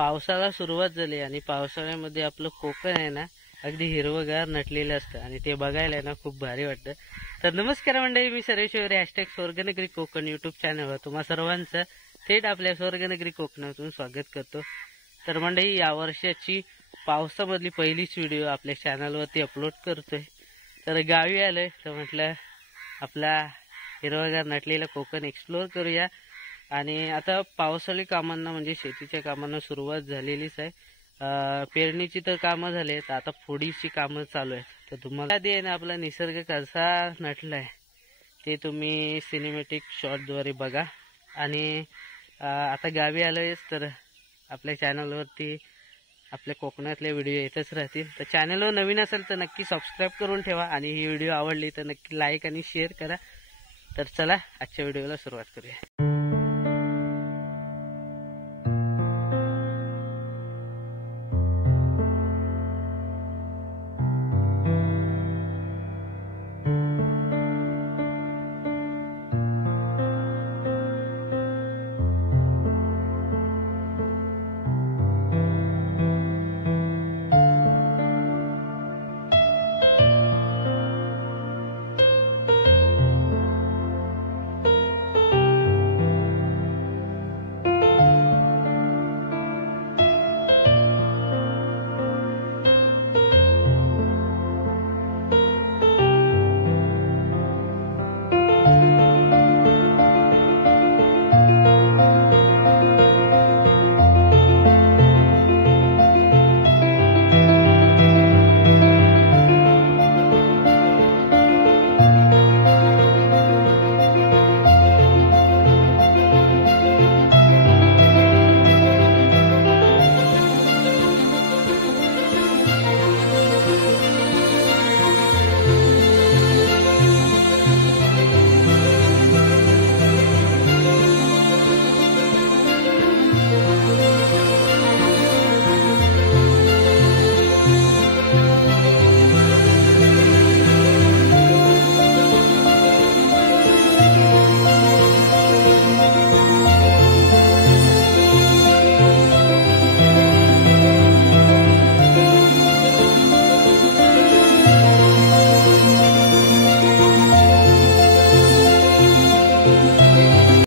पावसाला सुरुवात झाली आणि पावसाळ्यामध्ये आपलं कोकण आहे ना अगदी हिरवगार नटलेलं असतं आणि ते बघायला ना खूप भारी वाटतं। तर नमस्कार मंडळी, मी सर्वेश वैरे #स्वर्गनगरी कोकण यूट्यूब चॅनलवर तुम्हा सर्वांचं थेट आपल्या स्वर्गनगरी कोकणातून स्वागत करतो। तर मंडळी, या वर्षाची पावसामधली पहिलीच व्हिडिओ आपल्या चॅनलवरती अपलोड करतोय। तर गावी आलोय तर म्हटलं आपला हिरवगार नटलेलं कोकण एक्सप्लोर करूया। आणि आता पावसाळी कामांना म्हणजे शेतीच्या कामांना सुरुवात झालेलीच आहे। पेरणीची तर कामं झाली आहेत, आता फोडीची कामं चालू आहेत। तर तुम्हाला आधी आहे ना आपला निसर्ग कसा नटलाय ते तुम्ही सिनेमॅटिक शॉटद्वारे बघा। आणि आता गावी आलोय तर आपल्या चॅनलवरती आपल्या कोकणातले व्हिडिओ येतच राहतील। तर चॅनलवर नवीन असेल तर नक्की सबस्क्राईब करून ठेवा आणि ही व्हिडिओ आवडली तर नक्की लाईक आणि शेअर करा। तर चला आजच्या व्हिडिओला सुरुवात करूया।